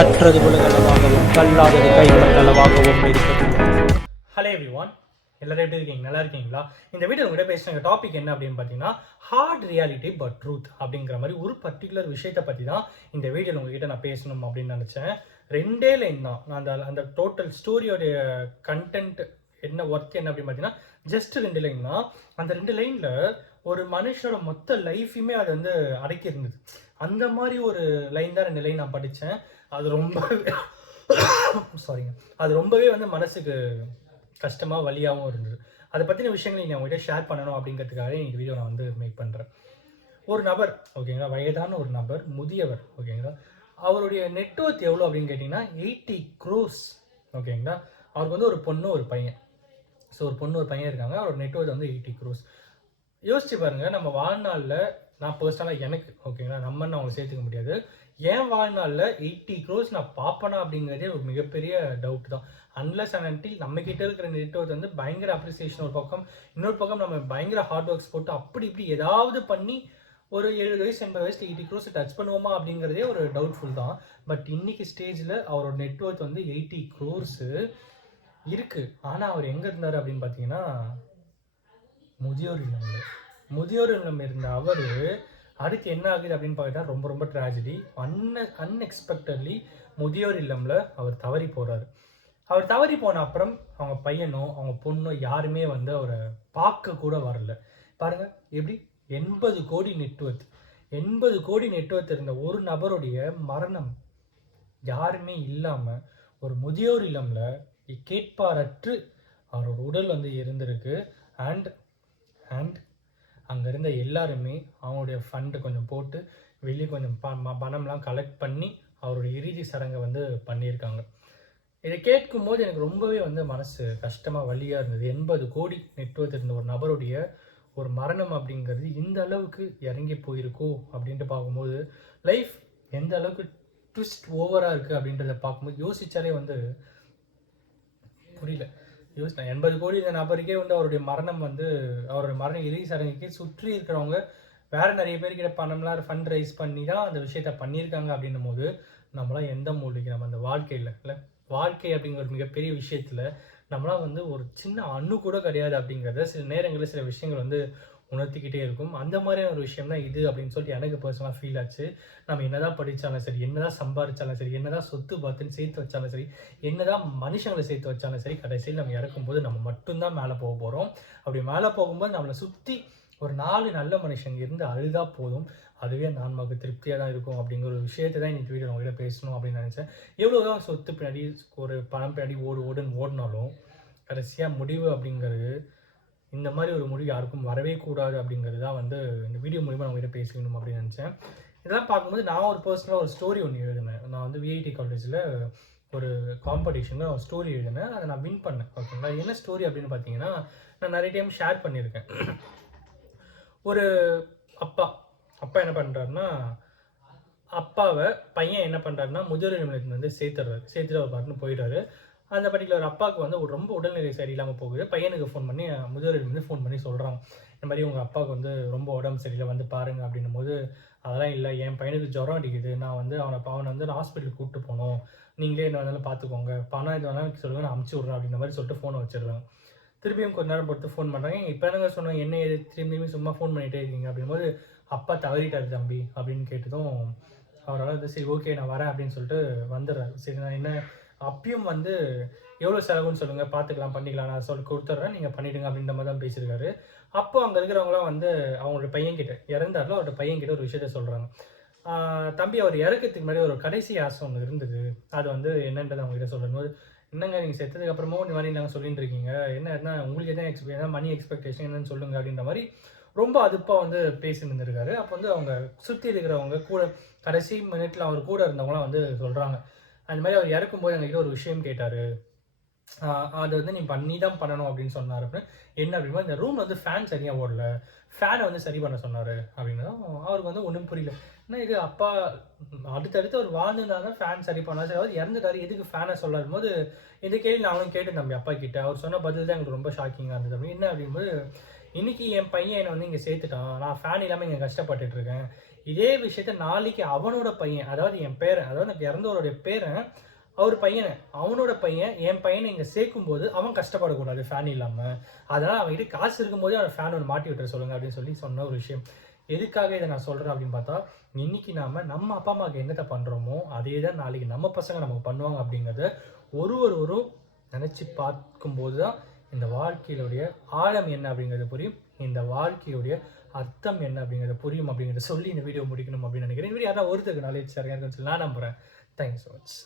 கற்றது உலகளவாகவும் கல்லாதது கைமட்டளவாகவும் இருக்கிறது. Hello everyone, எல்லாரும் எப்படி இருக்கீங்க? நல்லா இருக்கீங்களா? இந்த வீடியோ உங்கள்கிட்ட பேசுகிற டாபிக் என்ன அப்படின்னு பார்த்தீங்கன்னா, ஹார்ட் ரியாலிட்டி பட் ட்ரூத் அப்படிங்கிற மாதிரி ஒரு பர்டிகுலர் விஷயத்தை பற்றி தான் இந்த வீடியோவில் உங்ககிட்ட நான் பேசணும் அப்படின்னு நினச்சேன். 2 லைன் தான். நான் அந்த டோட்டல் ஸ்டோரியோடைய கண்டென்ட் என்ன ஒர்க் என்ன அப்படின்னு பார்த்தீங்கன்னா ஜஸ்ட் 2 லைன் தான். அந்த 2 லைனில் ஒரு மனுஷனோட மொத்த லைஃபுமே அது வந்து அடக்கி இருந்தது. அந்த மாதிரி ஒரு லைன் தான் 2 லைன் நான் படித்தேன். அது ரொம்ப சாரிங்க, அது ரொம்பவே வந்து மனசுக்கு கஷ்டமாக வலியாகவும் இருந்தது. அதை பற்றின விஷயங்களை நான் உங்கள்கிட்ட ஷேர் பண்ணணும் அப்படிங்கிறதுக்காக இந்த வீடியோ நான் வந்து மேக் பண்ணுறேன். ஒரு நபர் ஓகேங்களா, வயதான ஒரு நபர், முதியவர் ஓகேங்களா, அவருடைய நெட்வொர்த் எவ்வளோ அப்படின்னு கேட்டிங்கன்னா 80 crores ஓகேங்களா. அவருக்கு வந்து ஒரு பொண்ணு ஒரு பையன். ஸோ ஒரு பொண்ணு ஒரு பையன் இருக்காங்க. அவரோட நெட்வொர்த் வந்து 80 crores. யோசிச்சு பாருங்கள், நம்ம வாழ்நாளில் நான் பர்சனலாக எனக்கு ஓகேங்களா, நம்மன்னு அவங்களை சேர்த்துக்க முடியாது. என் வாழ்நாளில் 80 crores நான் பார்ப்பேனா அப்படிங்கிறதே ஒரு மிகப்பெரிய டவுட் தான். அன்லஸ் அண்ட் அன்டில் நம்மக்கிட்ட இருக்கிற நெட்வொர்க் வந்து பயங்கர அப்ரிசியேஷன் ஒரு பக்கம், இன்னொரு பக்கம் நம்ம பயங்கர ஹார்ட் ஒர்க்ஸ் போட்டு அப்படி இப்படி ஏதாவது பண்ணி ஒரு 70 வயசு 80 வயசுல 80 crores டச் பண்ணுவோமா அப்படிங்கிறதே ஒரு டவுட்ஃபுல் தான். பட் இன்னைக்கு ஸ்டேஜில் அவரோட நெட்வொர்க் வந்து 80 crores இருக்குது. ஆனால் அவர் எங்கே இருந்தார் அப்படின்னு பார்த்தீங்கன்னா முதியோர் இல்லம். முதியோர் இல்லம் இருந்த அவர் அடுத்து என்ன ஆகுது அப்படின்னு பார்த்தா ரொம்ப ரொம்ப ட்ராஜடி. அன்எக்ஸ்பெக்டட்லி முதியோர் இல்லம்ல அவர் தவறி போகிறார். அவர் தவறி போன அப்புறம் அவங்க பையனோ அவங்க பொண்ணோ யாருமே வந்து அவரை பார்க்க கூட வரல. பாருங்க எப்படி 80 கோடி நெட்வொர்க் 80 கோடி நெட்வொர்க் இருந்த ஒரு நபருடைய மரணம் யாருமே இல்லாமல் ஒரு முதியோர் இல்லம்ல கேட்பாரற்று அவரோட உடல் வந்து இருந்திருக்கு. அண்ட் அங்கே இருந்த எல்லாருமே அவங்களுடைய ஃபண்டு கொஞ்சம் போட்டு வெளியே கொஞ்சம் பணம்லாம் கலெக்ட் பண்ணி அவருடைய இறுதி சடங்கை வந்து பண்ணியிருக்காங்க. இதை கேட்கும்போது எனக்கு ரொம்பவே வந்து மனசு கஷ்டமாக வலியாக இருந்தது. 80 கோடி நெட்வொர்க் இருந்த ஒரு நபருடைய ஒரு மரணம் அப்படிங்கிறது இந்த அளவுக்கு இறங்கி போயிருக்கோ அப்படின்ட்டு பார்க்கும்போது லைஃப் எந்த அளவுக்கு ட்விஸ்ட் ஓவராக இருக்குது அப்படின்றத பார்க்கும்போது யோசித்தாலே வந்து புரியல. யோசித்தேன் 80 கோடி இந்த நபருக்கே வந்து அவருடைய மரணம் வந்து அவருடைய மரண இறுதி சடங்குக்கு சுற்றி இருக்கிறவங்க வேறு நிறைய பேர்கிட்ட பணம்லாம் ஃபண்ட் ரைஸ் பண்ணி தான் அந்த விஷயத்த பண்ணியிருக்காங்க அப்படின்னும் போது நம்மளாம் எந்த மூலிக்கு நம்ம அந்த வாழ்க்கையில் இல்லை வாழ்க்கை அப்படிங்கிற ஒரு மிகப்பெரிய விஷயத்தில் நம்மளாம் வந்து ஒரு சின்ன அணு கூட கிடையாது அப்படிங்கிறத சில நேரங்களில் சில விஷயங்கள் வந்து உணர்த்திக்கிட்டே இருக்கும். அந்த மாதிரியான ஒரு விஷயம் தான் இது அப்படின்னு சொல்லிட்டு எனக்கு பர்சனலாக ஃபீல் ஆச்சு. நம்ம என்னதான் படித்தாலும் சரி, என்னதான் சம்பாதிச்சாலும் சரி, என்னதான் சொத்து பார்த்துன்னு சேர்த்து வச்சாலும் சரி, என்னதான் மனுஷங்களை சேர்த்து வச்சாலும் சரி, கடைசியில் நம்ம இறக்கும்போது நம்ம மட்டும்தான் மேலே போக போகிறோம். அப்படி மேலே போகும்போது நம்மளை சுற்றி ஒரு 4 நல்ல மனுஷங்க இருந்து அழுதா போதும், அதுவே நமக்கு திருப்தியாக தான் இருக்கும் அப்படிங்கிற ஒரு விஷயத்தை தான் இன்னைக்கு வீடியோ உங்கள்கிட்ட பேசணும் அப்படின்னு நினச்சேன். எவ்வளோதான் சொத்து பின்னாடி ஒரு பணம் பின்னாடி ஓடுன்னு ஓடினாலும் கடைசியாக முடிவு அப்படிங்கிறது இந்த மாதிரி ஒரு முடிவு யாருக்கும் வரவே கூடாது அப்படிங்கிறது தான் வந்து இந்த வீடியோ மூலிமா நான் உங்கள்கிட்ட பேசணும் அப்படின்னு நினச்சேன். இதெல்லாம் பார்க்கும்போது நான் ஒரு பர்சனலாக ஒரு ஸ்டோரி ஒன்று எழுதினேன். நான் வந்து விஐடி காலேஜில் ஒரு காம்படிஷனில் ஒரு ஸ்டோரி எழுதினேன். அதை நான் வின் பண்ணேன். ஓகேங்களா, என்ன ஸ்டோரி அப்படின்னு பார்த்தீங்கன்னா நான் நிறைய டைம் ஷேர் பண்ணியிருக்கேன். ஒரு அப்பா என்ன பண்ணுறாருன்னா, அப்பாவை பையன் என்ன பண்ணுறாருன்னா முதியோர் இல்லத்தில் வந்து சேர்த்துட்டு அவர் பாட்டுன்னு போயிடுறாரு. அந்த பர்டிகுலர் அப்பாவுக்கு வந்து ரொம்ப உடல்நிலை சரியில்லாமல் போகுது. பையனுக்கு ஃபோன் பண்ணி முதியோர் இல்லம் ஃபோன் பண்ணி சொல்கிறாங்க, இந்த மாதிரி உங்கள் அப்பாவுக்கு வந்து ரொம்ப உடம்பு சரியில்லை வந்து பாருங்கள் அப்படின்னும் போது, அதெல்லாம் இல்லை, என் பையனுக்கு ஜுரம் அடிக்குது, நான் வந்து அவனை வந்து ஹாஸ்பிட்டலுக்கு கூப்பிட்டு போகணும், நீங்களே என்ன வேணாலும் பார்த்துக்கோங்க, பணம் எது வேணாலும் சொல்லுங்கள், நான் அமுச்சு விட்றேன் அப்படின்ற மாதிரி சொல்லிட்டு ஃபோனை வச்சிடுறாங்க. திருப்பியும் கொஞ்ச நேரம் பொறுத்து ஃபோன் பண்ணுறாங்க. இப்போ என்னங்க சொன்னாங்க, என்ன எது திரும்பியும் சும்மா ஃபோன் பண்ணிகிட்டே இருக்கீங்க அப்படிங்கும்போது, அப்பா தவறிட்டார் தம்பி அப்படின்னு கேட்டதும் அவரால் வந்து சரி ஓகே நான் வரேன் அப்படின்னு சொல்லிட்டு வந்துடுறாரு. சரி நான் என்ன அப்பயும் வந்து எவ்வளோ செலவுன்னு சொல்லுங்கள், பார்த்துக்கலாம் பண்ணிக்கலாம், நான் சொல்லி கொடுத்துட்றேன், நீங்கள் பண்ணிவிடுங்க அப்படின்ற மாதிரி தான் பேசியிருக்காரு. அப்போ அங்கே இருக்கிறவங்களாம் வந்து அவங்களோட பையன்கிட்ட இறந்தாரில் அவரோட பையன்கிட்ட ஒரு விஷயத்த சொல்கிறாங்க, தம்பி அவர் இறக்கிறதுக்கு முன்னாடி ஒரு கடைசி ஆசை ஒன்று இருந்தது, அது வந்து என்னன்றதை அவங்ககிட்ட சொல்லும்போது, என்னங்க நீங்கள் செத்ததுக்கு அப்புறமும் இந்த மாதிரி நாங்கள் சொல்லிட்டு இருக்கீங்க, என்ன உங்களுக்கு எதாவது மணி எக்ஸ்பெக்டேஷன் என்னன்னு சொல்லுங்கள் அப்படின்ற மாதிரி ரொம்ப அதுப்பாக வந்து பேசி நின்றுருக்காரு. அப்போ வந்து அவங்க சுற்றி இருக்கிறவங்க கூட கடைசி மினிட்ல அவர் கூட இருந்தவங்களாம் வந்து சொல்கிறாங்க, அந்த மாதிரி அவர் இறக்கும்போது எங்ககிட்ட ஒரு விஷயம் கேட்டார், அதை வந்து நீ பண்ணி தான் பண்ணணும் அப்படின்னு சொன்னார். அப்படின்னு என்ன அப்படின்னா இந்த ரூம் வந்து ஃபேன் சரியாக ஓடல, ஃபேனை வந்து சரி பண்ண சொன்னார் அப்படின்னு தான் அவருக்கு வந்து ஒன்றும் புரியல. ஏன்னா இது அப்பா அடுத்தடுத்து அவர் வாழ்ந்துருந்தா தான் ஃபேன் சரி பண்ணார், சரி அவர் இறந்துட்டார் எதுக்கு ஃபேனை சொல்லாத போது இந்த கேள்வி நாங்களும் கேட்டேன் தம்பி அப்பா கிட்ட. அவர் சொன்ன பதில் தான் எங்களுக்கு ரொம்ப ஷாக்கிங்காக இருந்தது. அப்படி என்ன அப்படிங்கும்போது இன்னைக்கு என் பையன் என்னை வந்து இங்கே சேர்த்துட்டான், நான் ஃபேன் இல்லாமல் இங்கே கஷ்டப்பட்டுட்டு இருக்கேன். இதே விஷயத்த நாளைக்கு அவனோட பையன், அதாவது என் பேரன், அதாவது எனக்கு இறந்தவருடைய பேரன், அவர் பையனை, அவனோட பையன் என் பையனை இங்கே சேர்க்கும்போது அவன் கஷ்டப்படக்கூடாது ஃபேன் இல்லாமல். அதனால் அவன்கிட்ட காசு இருக்கும்போதே அவன் ஃபேன் ஒன்று மாட்டி விட்டுற சொல்லுங்கள் அப்படின்னு சொல்லி சொன்ன ஒரு விஷயம். எதுக்காக இதை நான் சொல்கிறேன் அப்படின்னு பார்த்தா, இன்னைக்கு நம்ம அப்பா அம்மாவுக்கு என்னத்தை பண்ணுறோமோ அதே தான் நாளைக்கு நம்ம பசங்க நமக்கு பண்ணுவாங்க அப்படிங்கிறத ஒருவரும் நினச்சி பார்க்கும்போது தான் இந்த வாழ்க்கையிலுடைய ஆழம் என்ன அப்படிங்கிறது புரியும், இந்த வாழ்க்கையுடைய அர்த்தம் என்ன அப்படிங்கிறத புரியும் அப்படிங்கிறத சொல்லி இந்த வீடியோ முடிக்கணும் அப்படின்னு நினைக்கிறேன். இந்த வீடியோ யாராவது ஒருத்தருக்கு நாலேஜ் சரியாக இருக்குன்னு சொல்லி நான் நம்புகிறேன். Thank you so much.